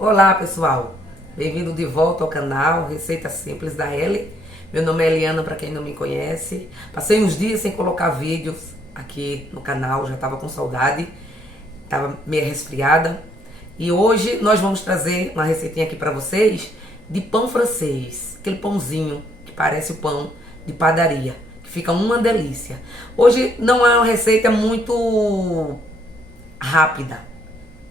Olá pessoal, bem-vindo de volta ao canal Receita Simples da Ellie. Meu nome é Eliana, para quem não me conhece. Passei uns dias sem colocar vídeos aqui no canal, já estava com saudade, estava meio resfriada. E hoje nós vamos trazer uma receitinha aqui para vocês de pão francês, aquele pãozinho que parece o pão de padaria, que fica uma delícia. Hoje não é uma receita muito rápida,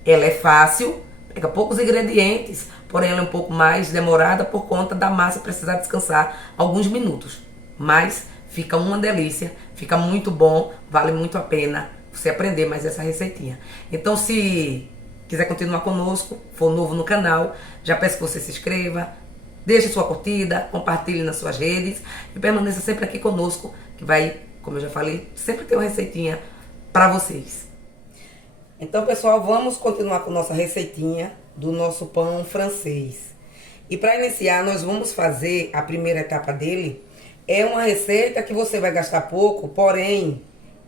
ela é fácil, pega poucos ingredientes, porém ela é um pouco mais demorada por conta da massa precisar descansar alguns minutos. Mas fica uma delícia, fica muito bom, vale muito a pena você aprender mais essa receitinha. Então, se quiser continuar conosco, for novo no canal, já peço que você se inscreva, deixe sua curtida, compartilhe nas suas redes e permaneça sempre aqui conosco, que vai, como eu já falei, sempre ter uma receitinha para vocês. Então, pessoal, vamos continuar com nossa receitinha do nosso pão francês. E para iniciar, nós vamos fazer a primeira etapa dele. É uma receita que você vai gastar pouco, porém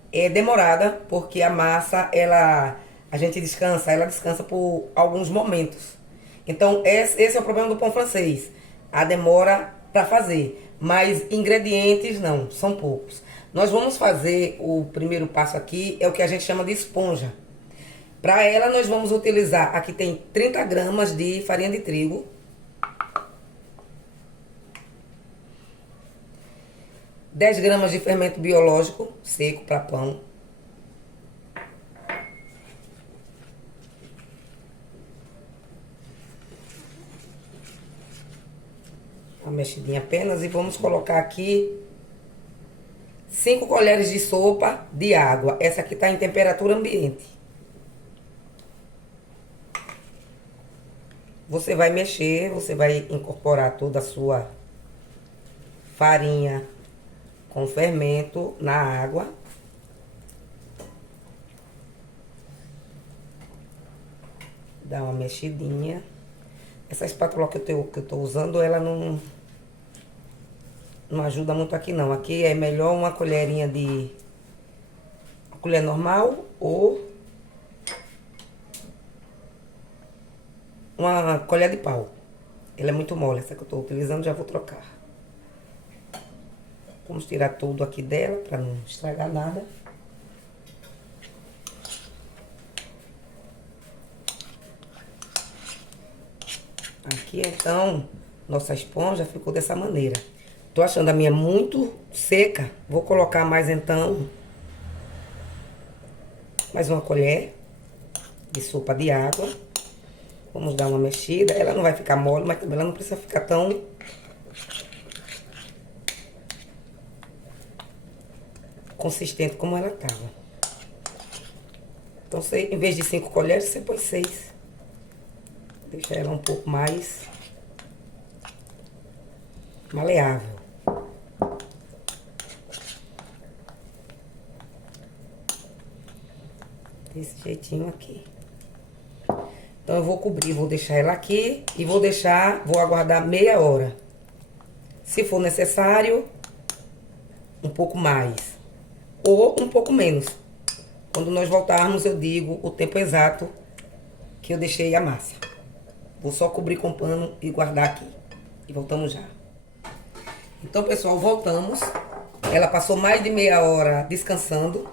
é demorada, porque a massa, a gente descansa, ela descansa por alguns momentos. Então, esse é o problema do pão francês. A demora para fazer, mas ingredientes não, são poucos. Nós vamos fazer o primeiro passo aqui, é o que a gente chama de esponja. Para ela, nós vamos utilizar, aqui tem 30 gramas de farinha de trigo. Dez gramas de fermento biológico seco para pão. Uma mexidinha apenas e vamos colocar aqui 5 colheres de sopa de água. Essa aqui está em temperatura ambiente. Você vai mexer, você vai incorporar toda a sua farinha com fermento na água. Dá uma mexidinha. Essa espátula que eu tô usando, ela não ajuda muito aqui não. Aqui é melhor uma colherinha uma colher normal ou uma colher de pau. Ela é muito mole, essa que eu tô utilizando, já vou trocar. Vamos tirar tudo aqui dela, pra não estragar nada. Aqui, então, nossa esponja ficou dessa maneira. Tô achando a minha muito seca. Vou colocar mais, então, mais uma colher de sopa de água. Vamos dar uma mexida. Ela não vai ficar mole, mas também ela não precisa ficar tão consistente como ela tava. Então, você, em vez de 5 colheres, você põe 6. Deixa ela um pouco mais maleável. Desse jeitinho aqui. Então, eu vou cobrir, vou deixar ela aqui e vou aguardar meia hora. Se for necessário, um pouco mais ou um pouco menos. Quando nós voltarmos, eu digo o tempo exato que eu deixei a massa. Vou só cobrir com pano e guardar aqui. E voltamos já. Então, pessoal, voltamos. Ela passou mais de meia hora descansando.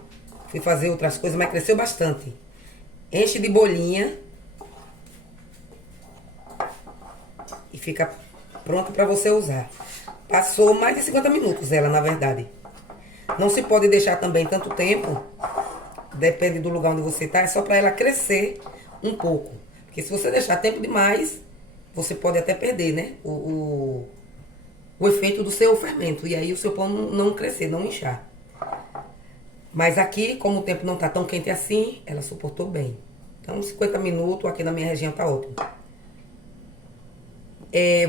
Fui fazer outras coisas, mas cresceu bastante. Enche de bolinha. E fica pronto para você usar. Passou mais de 50 minutos ela, na verdade. Não se pode deixar também tanto tempo. Depende do lugar onde você tá. É só para ela crescer um pouco. Porque se você deixar tempo demais, você pode até perder, né? O efeito do seu fermento. E aí o seu pão não crescer, não inchar. Mas aqui, como o tempo não tá tão quente assim, ela suportou bem. Então, 50 minutos aqui na minha região tá ótimo.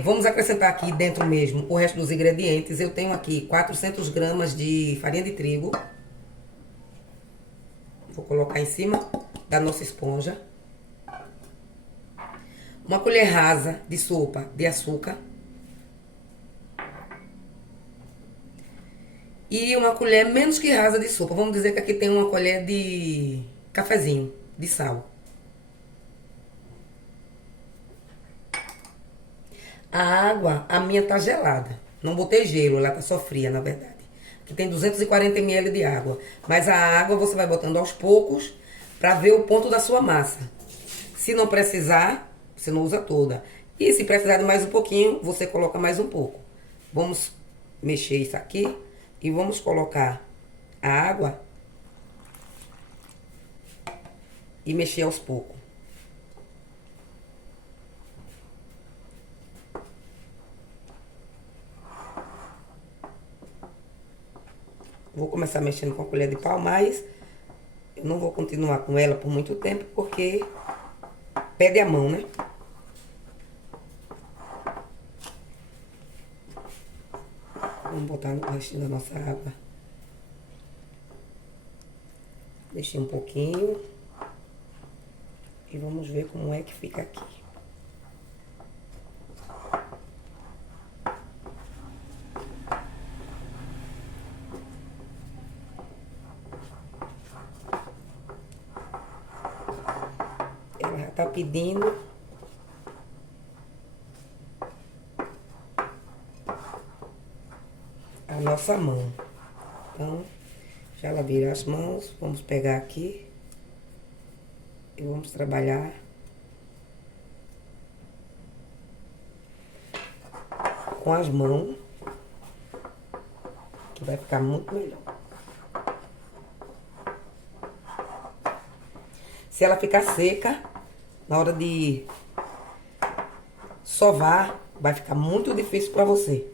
Vamos acrescentar aqui dentro mesmo o resto dos ingredientes. Eu tenho aqui 400 gramas de farinha de trigo. Vou colocar em cima da nossa esponja. Uma colher rasa de sopa de açúcar. E uma colher menos que rasa de sopa. Vamos dizer que aqui tem uma colher de cafezinho, de sal. A água, a minha tá gelada. Não botei gelo, ela tá só fria, na verdade. Aqui tem 240 ml de água. Mas a água você vai botando aos poucos para ver o ponto da sua massa. Se não precisar, você não usa toda. E se precisar de mais um pouquinho, você coloca mais um pouco. Vamos mexer isso aqui e vamos colocar a água e mexer aos poucos. Vou começar mexendo com a colher de pau, mas eu não vou continuar com ela por muito tempo, porque perde a mão, né? Vamos botar no restinho da nossa água. Deixei um pouquinho. E vamos ver como é que fica aqui. Ela já tá pedindo a nossa mão. Então, já lavei as mãos. Vamos pegar aqui. E vamos trabalhar com as mãos, que vai ficar muito melhor. Se ela ficar seca, na hora de sovar, vai ficar muito difícil para você.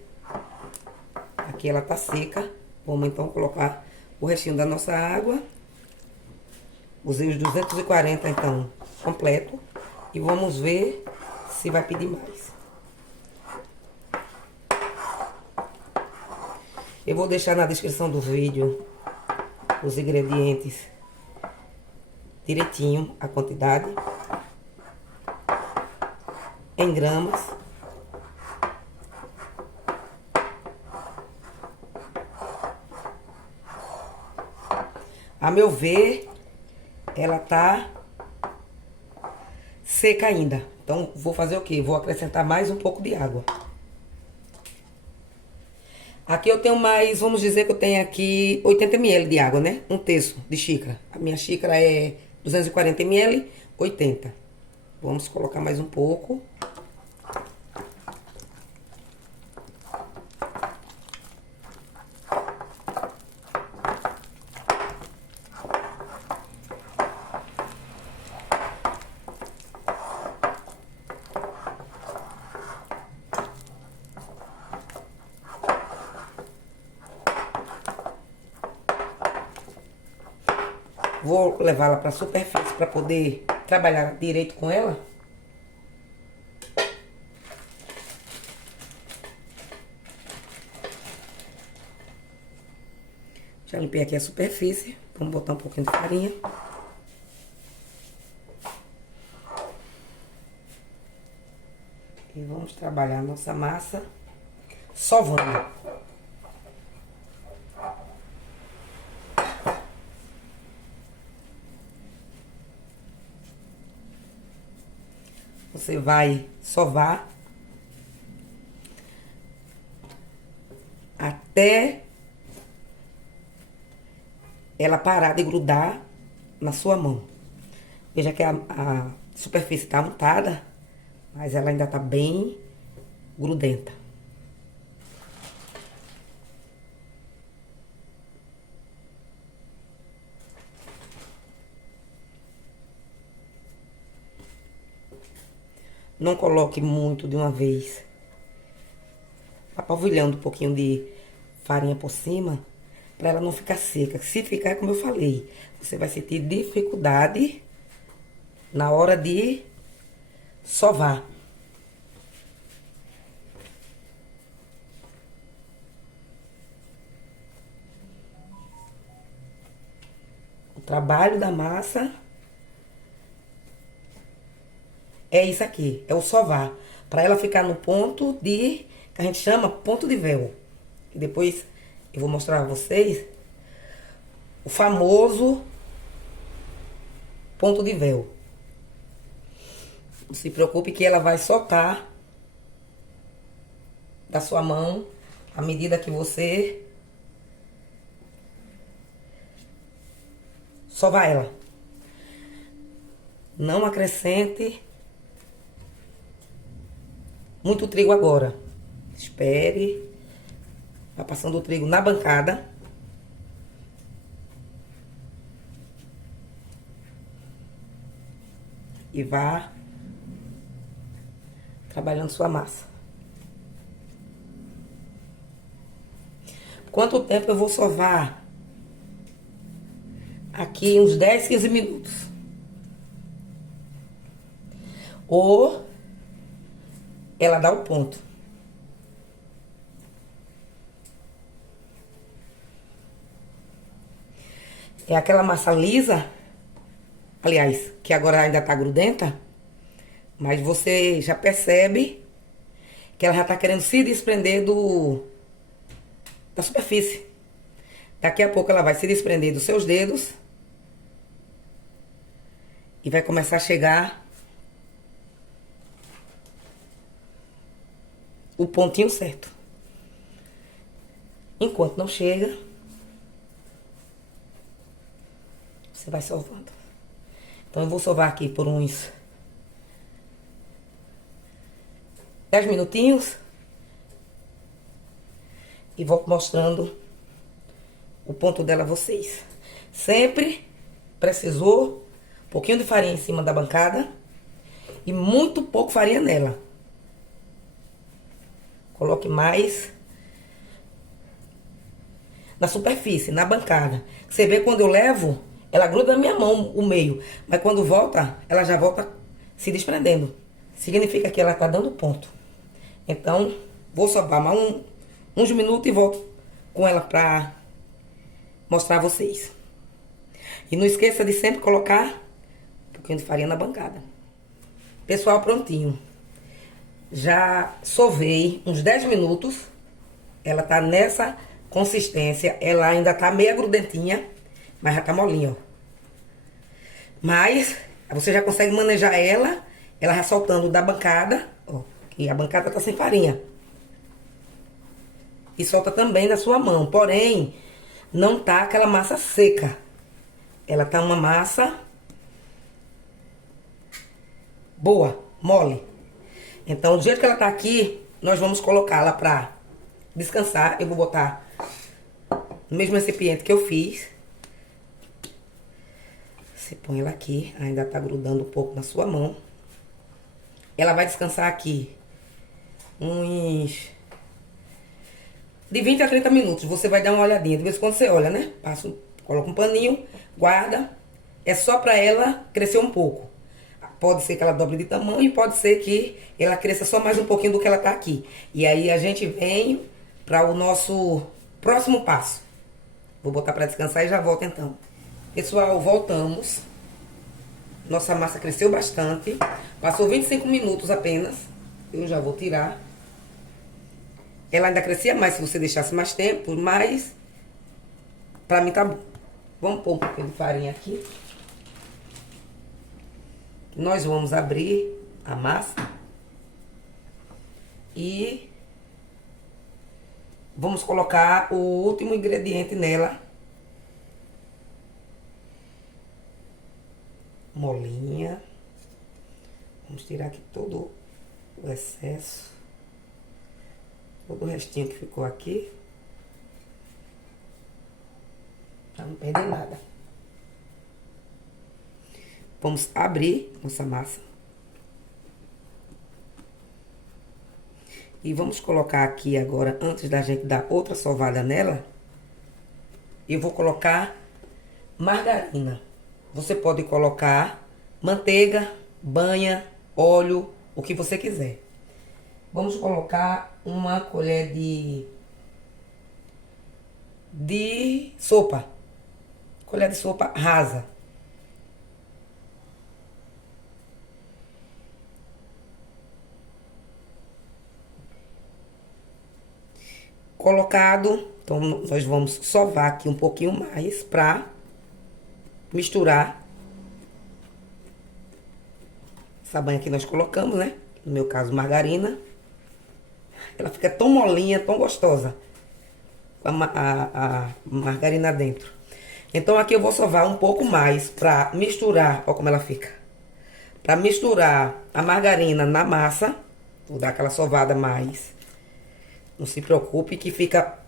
Aqui ela tá seca. Vamos então colocar o restinho da nossa água. Usei os 240 então completo. E vamos ver se vai pedir mais. Eu vou deixar na descrição do vídeo os ingredientes direitinho, a quantidade em gramas. A meu ver, ela tá seca ainda. Então, vou fazer o quê? Vou acrescentar mais um pouco de água. Aqui eu tenho mais, vamos dizer que eu tenho aqui 80 ml de água, né? Um terço de xícara. A minha xícara é 240 ml, 80. Vamos colocar mais um pouco. Vou levá-la para a superfície para poder trabalhar direito com ela. Já limpei aqui a superfície. Vamos botar um pouquinho de farinha. E vamos trabalhar a nossa massa sovando. Você vai sovar até ela parar de grudar na sua mão. Veja que a superfície tá untada, mas ela ainda tá bem grudenta. Não coloque muito de uma vez. Vá polvilhando um pouquinho de farinha por cima, para ela não ficar seca. Se ficar, como eu falei, você vai sentir dificuldade na hora de sovar. O trabalho da massa é isso aqui, é o sovar. Para ela ficar no ponto de, que a gente chama ponto de véu. E depois eu vou mostrar a vocês o famoso ponto de véu. Não se preocupe que ela vai soltar da sua mão, à medida que você sovar ela. Não acrescente muito trigo agora. Espere. Vai passando o trigo na bancada. E vá trabalhando sua massa. Quanto tempo eu vou sovar? Aqui uns 10, 15 minutos. Ou ela dá o ponto. É aquela massa lisa, aliás, que agora ainda tá grudenta, mas você já percebe que ela já tá querendo se desprender da superfície. Daqui a pouco ela vai se desprender dos seus dedos e vai começar a chegar o pontinho certo. Enquanto não chega, você vai sovando. Então eu vou sovar aqui por uns 10 minutinhos e vou mostrando o ponto dela a vocês. Sempre precisou um pouquinho de farinha em cima da bancada e muito pouco farinha nela. Coloque mais na superfície, na bancada. Você vê quando eu levo, ela gruda na minha mão, o meio. Mas quando volta, ela já volta se desprendendo. Significa que ela tá dando ponto. Então, vou sovar mais uns minutos e volto com ela pra mostrar a vocês. E não esqueça de sempre colocar um pouquinho de farinha na bancada. Pessoal, prontinho. Já sovei uns 10 minutos. Ela tá nessa consistência. Ela ainda tá meio grudentinha, mas já tá molinha, ó. Mas você já consegue manejar ela já soltando da bancada, ó. Que a bancada tá sem farinha. E solta também da sua mão. Porém, não tá aquela massa seca. Ela tá uma massa boa, mole. Então, do jeito que ela tá aqui, nós vamos colocá-la pra descansar. Eu vou botar no mesmo recipiente que eu fiz. Você põe ela aqui, ainda tá grudando um pouco na sua mão. Ela vai descansar aqui uns de 20 a 30 minutos. Você vai dar uma olhadinha. De vez em quando você olha, né? Coloca um paninho, guarda. É só pra ela crescer um pouco. Pode ser que ela dobre de tamanho e pode ser que ela cresça só mais um pouquinho do que ela tá aqui. E aí a gente vem para o nosso próximo passo. Vou botar para descansar e já volto então. Pessoal, voltamos. Nossa massa cresceu bastante. Passou 25 minutos apenas. Eu já vou tirar. Ela ainda crescia mais se você deixasse mais tempo, mas pra mim tá bom. Vamos pôr um pouquinho de farinha aqui. Nós vamos abrir a massa e vamos colocar o último ingrediente nela. Molinha. Vamos tirar aqui todo o excesso. Todo o restinho que ficou aqui. Pra não perder nada. Vamos abrir nossa massa. E vamos colocar aqui agora, antes da gente dar outra sovada nela, eu vou colocar margarina. Você pode colocar manteiga, banha, óleo, o que você quiser. Vamos colocar uma colher de sopa. Colher de sopa rasa. Colocado, então nós vamos sovar aqui um pouquinho mais pra misturar essa banha que nós colocamos, né? No meu caso, margarina. ela fica tão molinha, tão gostosa. Com a margarina dentro. Então aqui eu vou sovar um pouco mais pra misturar, ó como ela fica. Pra misturar a margarina na massa. Vou dar aquela sovada mais. Não se preocupe que fica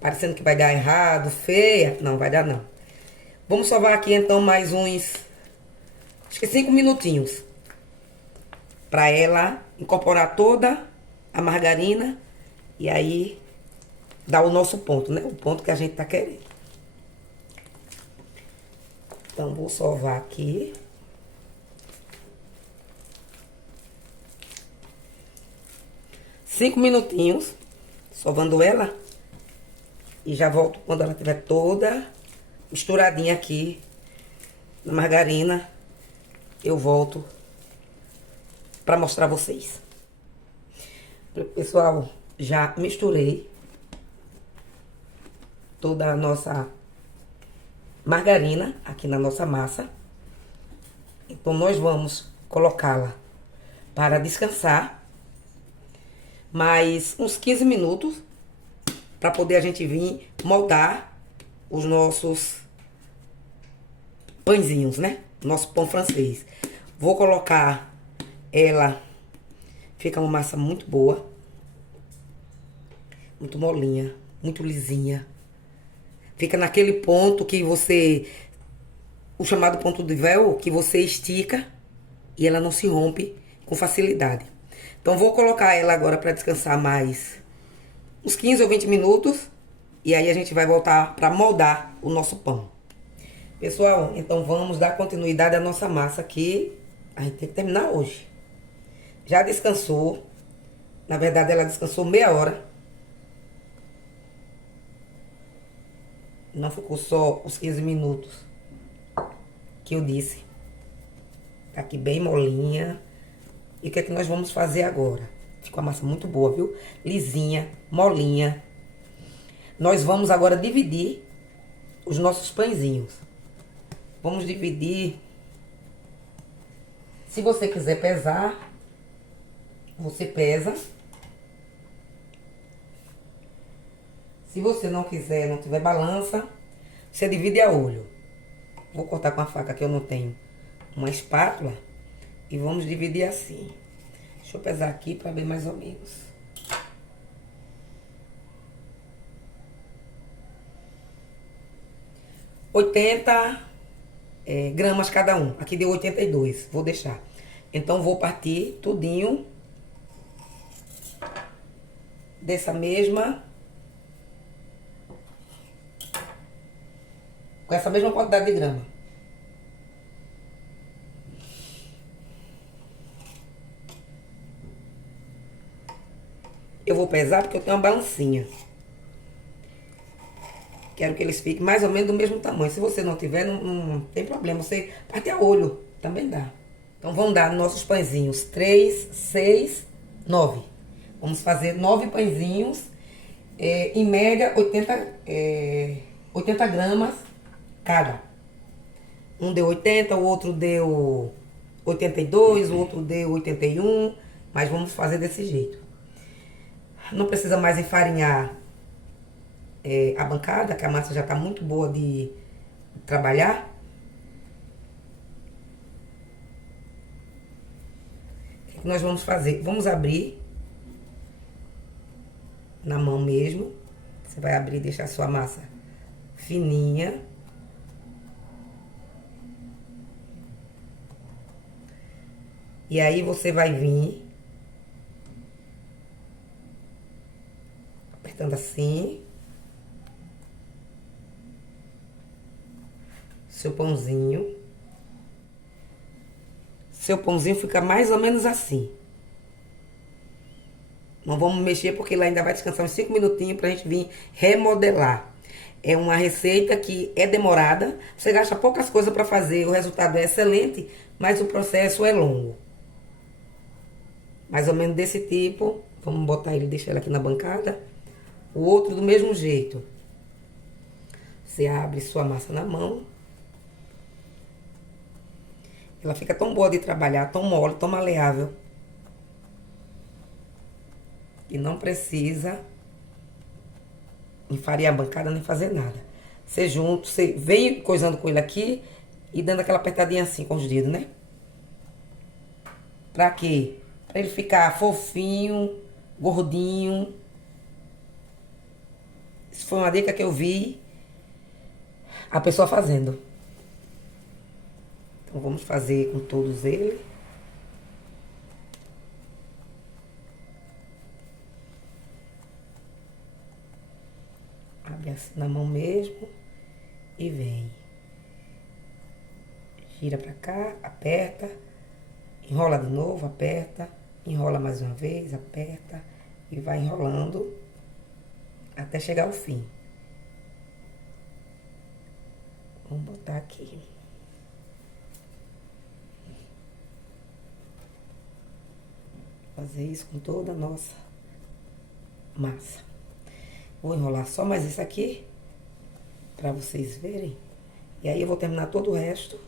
parecendo que vai dar errado, feia. Não, vai dar não. Vamos sovar aqui então mais uns, acho que 5 minutinhos. Pra ela incorporar toda a margarina. E aí dar o nosso ponto, né? O ponto que a gente tá querendo. Então vou sovar aqui. Cinco minutinhos, sovando ela. E já volto quando ela estiver toda misturadinha aqui na margarina. Eu volto para mostrar a vocês. Pessoal, já misturei toda a nossa margarina aqui na nossa massa. Então nós vamos colocá-la para descansar mais uns 15 minutos para poder a gente vir moldar os nossos pãezinhos, né? Nosso pão francês. Vou colocar ela, fica uma massa muito boa, muito molinha, muito lisinha. Fica naquele ponto que você, o chamado ponto de véu, que você estica e ela não se rompe com facilidade. Então vou colocar ela agora para descansar mais uns 15 ou 20 minutos. E aí a gente vai voltar para moldar o nosso pão. Pessoal, então vamos dar continuidade à nossa massa que a gente tem que terminar hoje. Já descansou. Na verdade ela descansou meia hora. Não ficou só os 15 minutos que eu disse. Tá aqui bem molinha. E o que é que nós vamos fazer agora? Ficou a massa muito boa, viu? Lisinha, molinha. Nós vamos agora dividir os nossos pãezinhos. Vamos dividir. Se você quiser pesar, você pesa. Se você não quiser, não tiver balança, você divide a olho. Vou cortar com a faca que eu não tenho uma espátula. E vamos dividir assim. Deixa eu pesar aqui para ver mais ou menos. 80 gramas cada um. Aqui deu 82, vou deixar. Então vou partir tudinho dessa mesma, com essa mesma quantidade de grama. Eu vou pesar porque eu tenho uma balancinha. Quero que eles fiquem mais ou menos do mesmo tamanho. Se você não tiver, não tem problema. Você parte a olho, também dá. Então vamos dar nossos pãezinhos. 3, 6, 9. Vamos fazer 9 pãezinhos. Em média, 80 gramas cada. Um deu 80, o outro deu 82, o outro deu 81. Mas vamos fazer desse jeito. Não precisa mais enfarinhar a bancada, que a massa já está muito boa de trabalhar. O que nós vamos fazer? Vamos abrir na mão mesmo. Você vai abrir e deixar a sua massa fininha. E aí você vai vir apertando assim. Seu pãozinho. Seu pãozinho fica mais ou menos assim. Não vamos mexer porque lá ainda vai descansar uns 5 minutinhos pra gente vir remodelar. É uma receita que é demorada. Você gasta poucas coisas pra fazer. O resultado é excelente, mas o processo é longo. Mais ou menos desse tipo. Vamos botar ele, deixar ele aqui na bancada. O outro do mesmo jeito. Você abre sua massa na mão. Ela fica tão boa de trabalhar, tão mole, tão maleável. E não precisa enfarinhar a bancada nem fazer nada. Você junto, você vem coisando com ele aqui e dando aquela apertadinha assim com os dedos, né? Pra quê? Pra ele ficar fofinho, gordinho. Isso foi uma dica que eu vi a pessoa fazendo. Então vamos fazer com todos eles. Abre assim na mão mesmo e vem. Gira pra cá, aperta, enrola de novo, aperta, enrola mais uma vez, aperta e vai enrolando até chegar ao fim. Vamos botar aqui. Fazer isso com toda a nossa massa. Vou enrolar só mais isso aqui, pra vocês verem. E aí eu vou terminar todo o resto.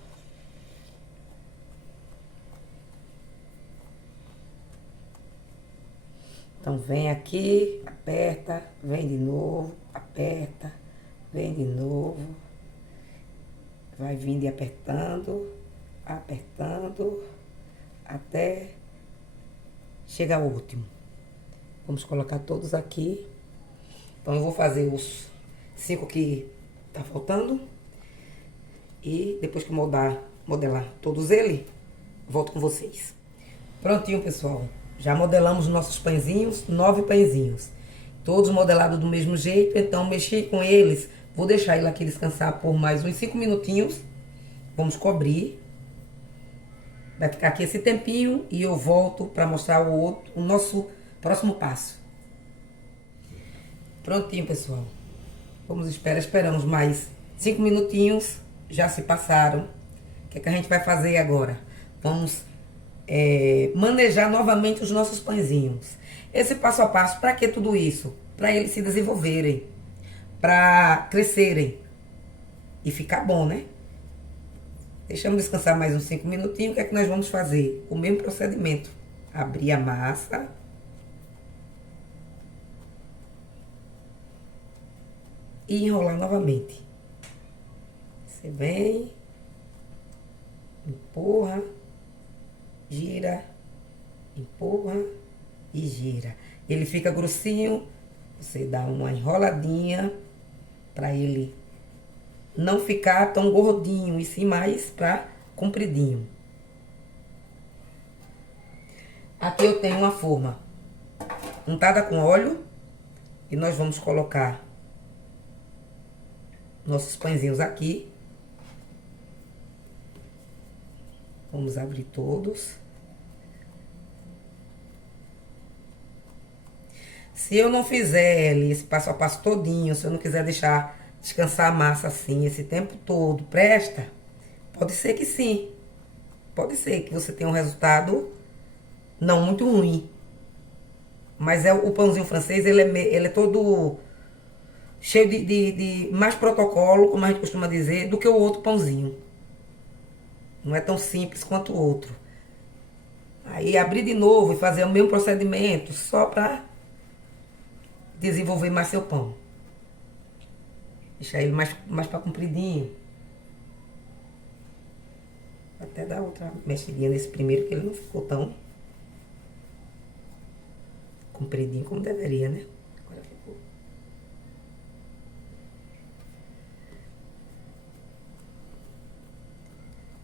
Então vem aqui, aperta, vem de novo, aperta, vem de novo. Vai vindo e apertando, apertando, até chegar ao último. Vamos colocar todos aqui. Então eu vou fazer os 5 que tá faltando. E depois que modelar todos eles, volto com vocês. Prontinho, pessoal. Já modelamos nossos pãezinhos, 9 pãezinhos. Todos modelados do mesmo jeito, então mexi com eles. Vou deixar ele aqui descansar por mais uns 5 minutinhos. Vamos cobrir. Vai ficar aqui esse tempinho e eu volto para mostrar o nosso próximo passo. Prontinho, pessoal. Esperamos mais 5 minutinhos. Já se passaram. O que é que a gente vai fazer agora? Vamos manejar novamente os nossos pãezinhos. Esse passo a passo, para que tudo isso? Para eles se desenvolverem, para crescerem e ficar bom, né? Deixamos descansar mais uns 5 minutinhos. O que é que nós vamos fazer? O mesmo procedimento. Abrir a massa. E enrolar novamente. Você vem, empurra, gira, empurra e gira. Ele fica grossinho, você dá uma enroladinha para ele não ficar tão gordinho, e sim mais para compridinho. Aqui eu tenho uma forma untada com óleo e nós vamos colocar nossos pãezinhos aqui. Vamos abrir todos. Se eu não fizer esse passo a passo todinho, se eu não quiser deixar descansar a massa assim esse tempo todo, presta? Pode ser que sim. Pode ser que você tenha um resultado não muito ruim. Mas o pãozinho francês, ele é todo cheio de mais protocolo, como a gente costuma dizer, do que o outro pãozinho. Não é tão simples quanto o outro. Aí abrir de novo e fazer o mesmo procedimento só para desenvolver mais seu pão. Deixar ele mais para compridinho. Até dar outra mexidinha nesse primeiro, que ele não ficou tão compridinho como deveria, né? Agora ficou.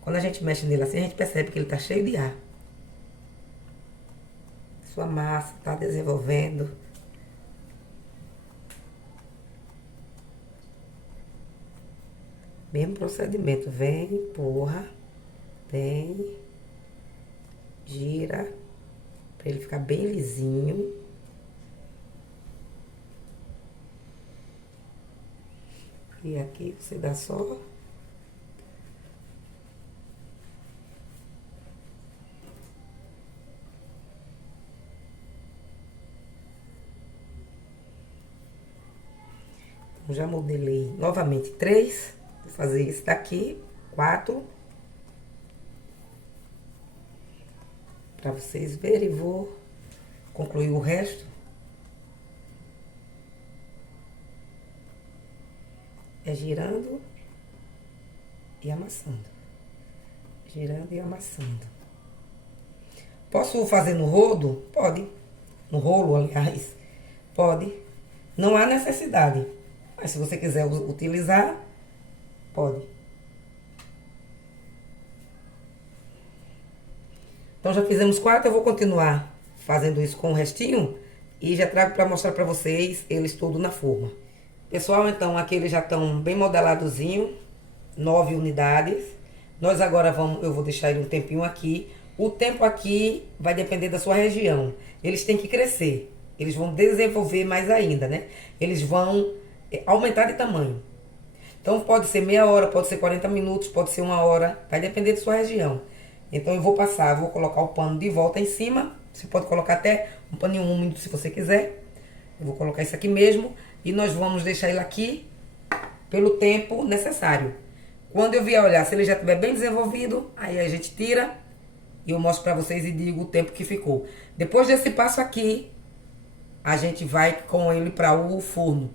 Quando a gente mexe nele assim, a gente percebe que ele tá cheio de ar. Sua massa tá desenvolvendo. Mesmo procedimento. Vem, empurra. Vem. Gira. Pra ele ficar bem lisinho. E aqui você dá só já modelei novamente 3. Vou fazer esse daqui, 4. Pra vocês verem, vou concluir o resto é girando e amassando. Girando e amassando. Posso fazer no rodo? Pode. No rolo, aliás. Pode. Não há necessidade. Mas se você quiser utilizar, pode. Então já fizemos 4, eu vou continuar fazendo isso com o restinho e já trago para mostrar para vocês eles tudo na forma. Pessoal, então aqui eles já estão bem modeladozinho, 9 unidades. Nós agora eu vou deixar ele um tempinho aqui. O tempo aqui vai depender da sua região. Eles têm que crescer, eles vão desenvolver mais ainda, né? Eles vão aumentar de tamanho. Então pode ser meia hora, pode ser 40 minutos, pode ser 1 hora, vai depender da sua região. Então eu vou vou colocar o pano de volta em cima. Você pode colocar até um paninho úmido se você quiser. Eu vou colocar isso aqui mesmo. E nós vamos deixar ele aqui pelo tempo necessário. Quando eu vier olhar, se ele já estiver bem desenvolvido, aí a gente tira e eu mostro pra vocês e digo o tempo que ficou. Depois desse passo aqui, a gente vai com ele para o forno.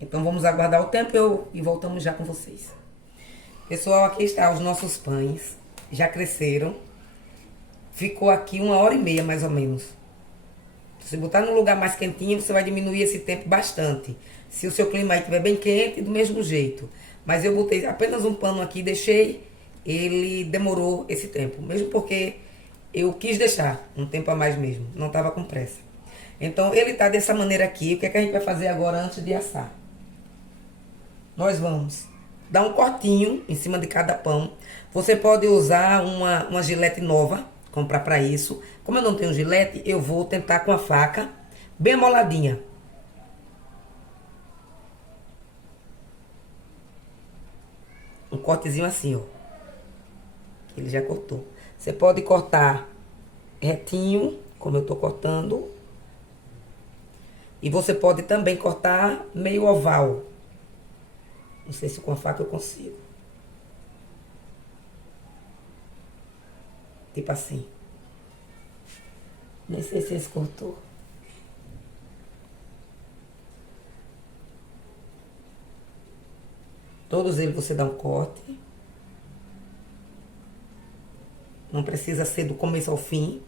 Então vamos aguardar o tempo e voltamos já com vocês. Pessoal, aqui está os nossos pães. Já cresceram. Ficou aqui 1h30 mais ou menos. Se botar num lugar mais quentinho, você vai diminuir esse tempo bastante. Se o seu clima aí estiver bem quente, do mesmo jeito. Mas eu botei apenas um pano aqui e deixei. Ele demorou esse tempo. Mesmo porque eu quis deixar um tempo a mais mesmo. Não estava com pressa. Então ele está dessa maneira aqui. O que é que a gente vai fazer agora antes de assar? Nós vamos dar um cortinho em cima de cada pão. Você pode usar uma gilete nova, comprar para isso. Como eu não tenho gilete, eu vou tentar com a faca, bem amoladinha. Um cortezinho assim, ó. Ele já cortou. Você pode cortar retinho, como eu tô cortando. E você pode também cortar meio oval. Não sei se com a faca eu consigo. Tipo assim. Nem sei se esse cortou. Todos eles você dá um corte. Não precisa ser do começo ao fim.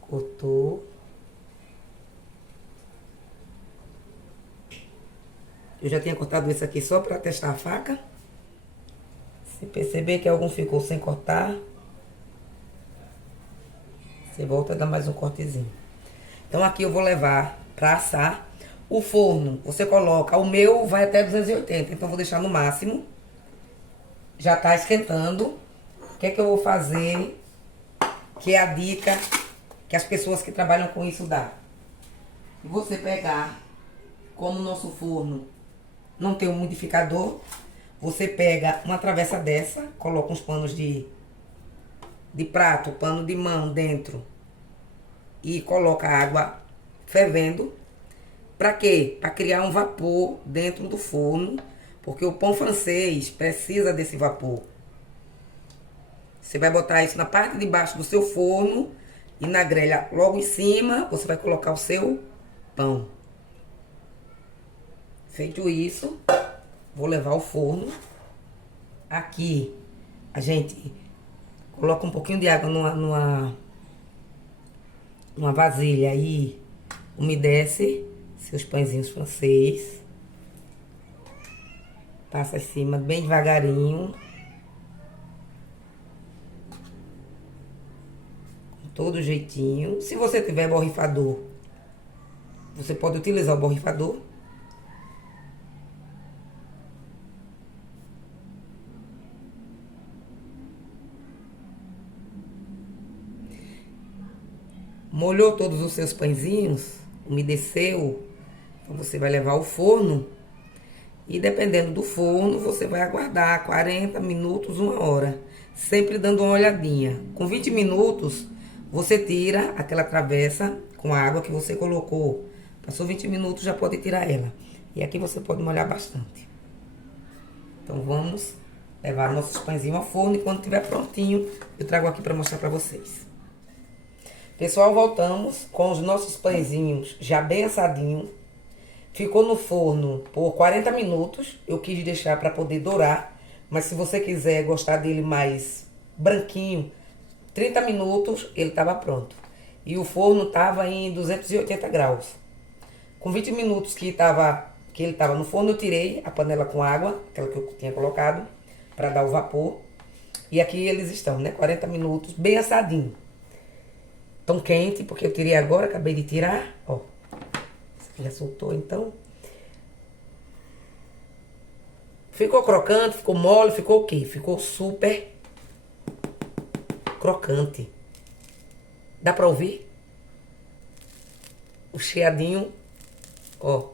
Cortou. Eu já tinha cortado esse aqui só para testar a faca. Se perceber que algum ficou sem cortar, você volta a dar mais um cortezinho. Então aqui eu vou levar para assar. O forno, você coloca, o meu vai até 280, então eu vou deixar no máximo. Já tá esquentando. O que é que eu vou fazer? Que é a dica que as pessoas que trabalham com isso dão. Você pegar, como o nosso forno não tem um umidificador, você pega uma travessa dessa, coloca uns panos de prato, pano de mão dentro e coloca água fervendo. Para quê? Para criar um vapor dentro do forno, porque o pão francês precisa desse vapor. Você vai botar isso na parte de baixo do seu forno e na grelha logo em cima você vai colocar o seu pão. Feito isso, vou levar ao forno. Aqui a gente coloca um pouquinho de água numa vasilha e umedece seus pãezinhos francês. Passa em cima bem devagarinho. Com todo jeitinho. Se você tiver borrifador, você pode utilizar o borrifador. Molhou todos os seus pãezinhos, umedeceu, então você vai levar ao forno e dependendo do forno você vai aguardar 40 minutos, 1 hora, sempre dando uma olhadinha. Com 20 minutos você tira aquela travessa com a água que você colocou. Passou 20 minutos, já pode tirar ela. E aqui você pode molhar bastante. Então vamos levar nossos pãezinhos ao forno e quando estiver prontinho eu trago aqui para mostrar para vocês. Pessoal, voltamos com os nossos pãezinhos já bem assadinhos. Ficou no forno por 40 minutos. Eu quis deixar para poder dourar. Mas se você quiser gostar dele mais branquinho, 30 minutos ele estava pronto. E o forno estava em 280 graus. Com 20 minutos que ele estava no forno, eu tirei a panela com água, aquela que eu tinha colocado, para dar o vapor. E aqui eles estão, né? 40 minutos, bem assadinho. Tão quente, porque eu tirei agora, acabei de tirar, ó. Esse aqui já soltou, então. Ficou crocante, ficou mole, ficou o quê? Ficou super crocante. Dá pra ouvir? O chiadinho, ó,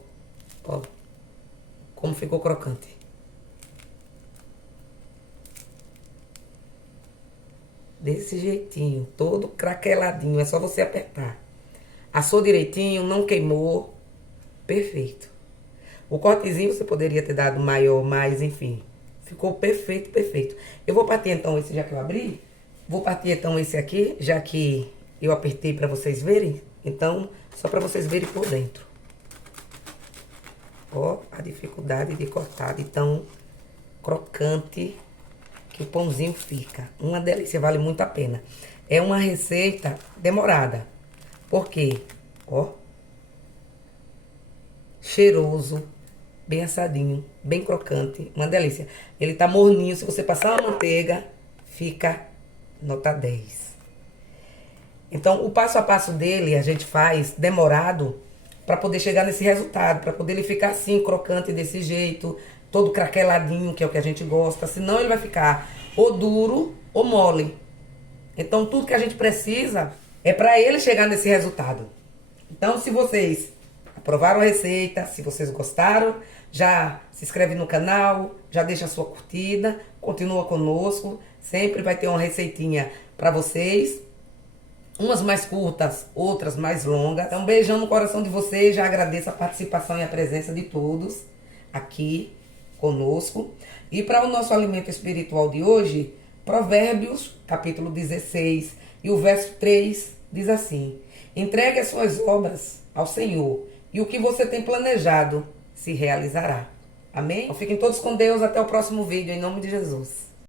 ó, como ficou crocante. Desse jeitinho, todo craqueladinho, é só você apertar. Assou direitinho, não queimou, perfeito. O cortezinho você poderia ter dado maior, mas enfim, ficou perfeito, perfeito. Eu vou partir então esse, já que eu abri, vou partir então esse aqui, já que eu apertei pra vocês verem. Então, só pra vocês verem por dentro. Ó, a dificuldade de cortar de tão crocante que o pãozinho fica. Uma delícia, vale muito a pena. É uma receita demorada. Por quê? Ó. Cheiroso, bem assadinho, bem crocante, uma delícia. Ele tá morninho, se você passar uma manteiga, fica nota 10. Então, o passo a passo dele a gente faz demorado para poder chegar nesse resultado, para poder ele ficar assim, crocante desse jeito, todo craqueladinho, que é o que a gente gosta. Senão ele vai ficar ou duro ou mole. Então, tudo que a gente precisa é para ele chegar nesse resultado. Então, se vocês aprovaram a receita, se vocês gostaram, já se inscreve no canal, já deixa a sua curtida, continua conosco. Sempre vai ter uma receitinha para vocês. Umas mais curtas, outras mais longas. Então, um beijão no coração de vocês. Já agradeço a participação e a presença de todos aqui conosco. E para o nosso alimento espiritual de hoje, Provérbios, capítulo 16, e o verso 3 diz assim: entregue as suas obras ao Senhor, e o que você tem planejado se realizará. Amém? Então, fiquem todos com Deus. Até o próximo vídeo, em nome de Jesus.